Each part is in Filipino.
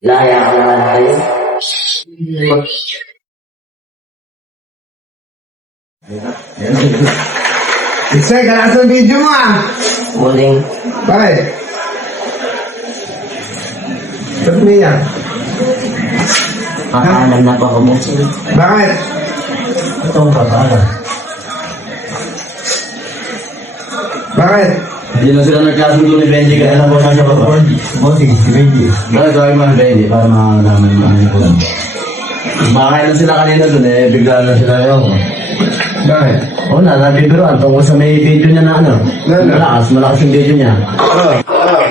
Laya ka naman kayo. Isay, kalas ang video mo ah! Muling, Bakit? Ba't umiyak? kakanan na pa ako mo. Bakit? Itong kakanan. Bakit? Hindi na sila nagkasundo ni Benji kaya lang po siya pa ba? Bossing, si Benji. Bakit gawin mo ang Benji para makakalaman mo ano ko lang. Makain na sila kanina dun eh, bigla na sila yung... Bakit? Oo na, nabibiruan tungkol sa may video niya na ano. Malakas yung video niya.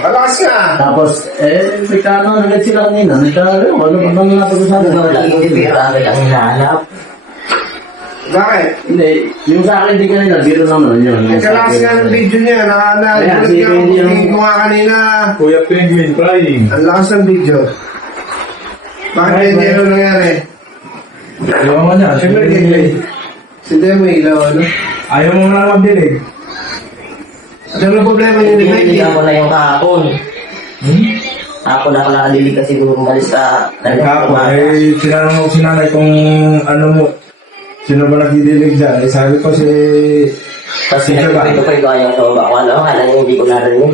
Kalakas ka! Tapos, bigla na nagad sila kanina. Nagkakaroon, ano ba bang napag-usapan? Laging dipirami ang hinahanap. Bakit? Hindi, yung sa akin di kanina, biro naman yun. Kalakas ka ng video niya, Ayan, nagulat si ka Benji yung- ko nga kanina. Kuya Penguin crying. Ang lakas ng video. Bakit hindi ano nangyari? Ayaw mo niya. Siyempre, hindi mo ilaw, ano? Ayaw mo na magdilig. Ano ang problema niyo ni Benji? Binilihan ko na yung kahapon. Ako nakakadilig kasi siguro umalis ka. Kahapon, sinanong mo sinanay kung ano mo, sino ba nagdidilig dyan? Sabi ko si... Tapos pinagpapito pa yung kayang sa baba ko. Ano, kala niyo hindi ko narinig.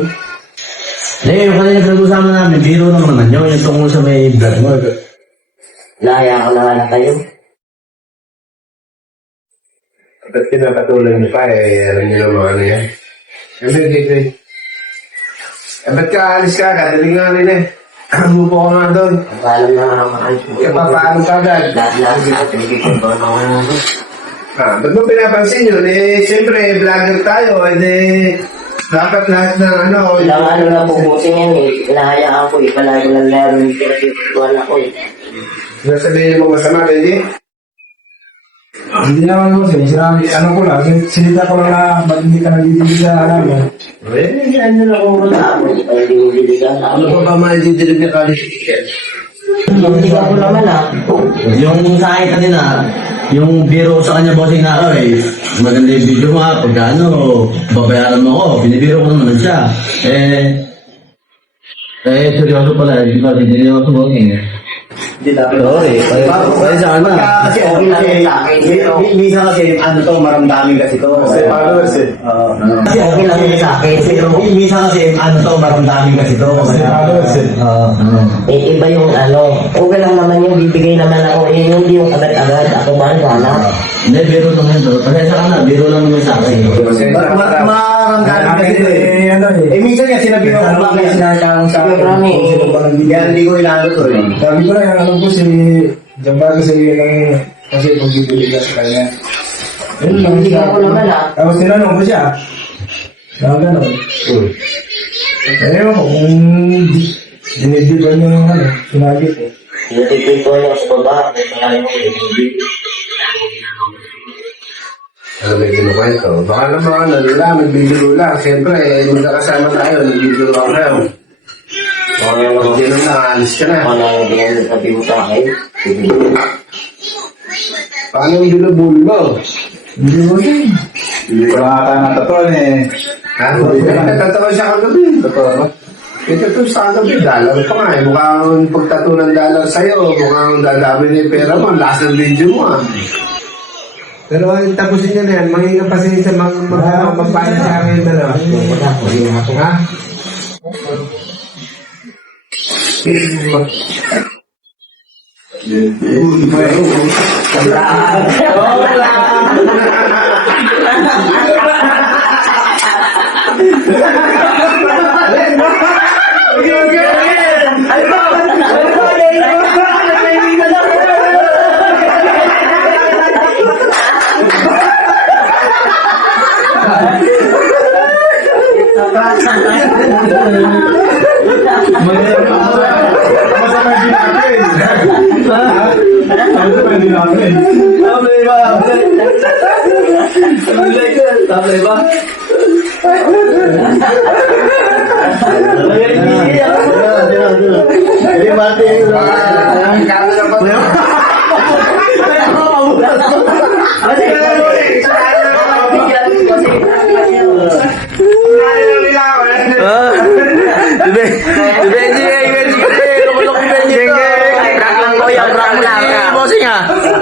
Hindi, yung kanina pinag-usapan namin, biro lang naman yun. Yung tungkol sa may vlog mo. Laya ka naman kayo. Ba't pinapatuloy niyo pa eh? Alam niyo naman ano yan. Hindi. Ba't ka alis ka agad? Dali nga rin eh. Umupo ko nga doon. Paalam na naman. Paano ka agad? Lahat sa ating kipunto na mga Ba't mo pinapansin yun? Siyempre, vlogger tayo. Dapat lahat ng ano. ilang ano na pupusin yan eh. Inahayaan ko eh. Palagi lang meron yung pinagkipuntuan ako eh. Sinasabihin mo masama, Benji? Hindi naman mo sinabi, ano ko lang, sinita ko lang na ba't hindi ka nagdidilig sa alamin. Hindi na ako muna ako. Hindi pa yung dinidiligan. Ano pa ba maididilig na qualification? Dinidiligan ko naman ah. Yung sa akin kanina, yung biro sa kanya bossing na ako eh. Maganda yung video mo ha, pagka ano, babayaran mo ako, binibiro ko naman siya. Seryoso pala, hindi ba, hindi nyo ako bossing eh. Hindi dapat. Sorry, kaya sa ano. Kasi okay kasi, minsan kasi ano to, maramdamin kasi to. Kasi followers eh. Kasi Okay lang yun sa akin. minsan kasi ano to, maramdamin kasi to. Kasi followers eh. Iba yung ano. Okay lang naman yung bibigay naman ako. Hindi yung agad-agad. Ako ba ang hanap? Hindi, biro lang yun. Pasensya ka na, biro lang naman sa akin. Maramdamin kasi to eh. Minsan nga sinabi ko kung bakit sinasang sa akin. Yan, hindi ko inaano to eh. Sabi ko lang, alam ko si Jambar kasi yung kasi pagbibili ka sa kanya. Dinidiligan ko naman ah. Tapos tinanong ko siya. Sabi gano'n. Ewan ko kung dinidiban niya yung ano, sinabi ko. Pinagkipuntuan niya sa baba. Kaya mo Ano may kinukwento? Baka naman ano lang, nagbibiro lang. Siyempre, magkakasama tayo, nagbibiro lang kayo. Hindi naman alis ka na. Ano yung ginagabi mo sa akin? Paano yung binubuli mo? Hindi mo din. Hindi ko nakaka na totoo eh. Tatawa siya kagabi. Totoo. Ito to sa kagabi, dollar pa nga eh. Mukhang pagtato ng dollar sa'yo, mukhang dadami na yung pera mo. Ang last ng video mo ah. Pero tapusin niya na yan. Mangingin pa siya magpapalit sa akin na lang. Ha? Tapos ba? Benji,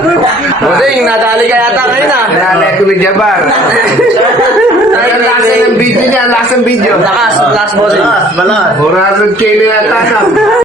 Bossing, nadali ka yata ngayon ah. Nalala ko ni Jabar. Ang lasa ng video niya, lasa ng video. Lakas, bossing. Malakas. 400k na yata na.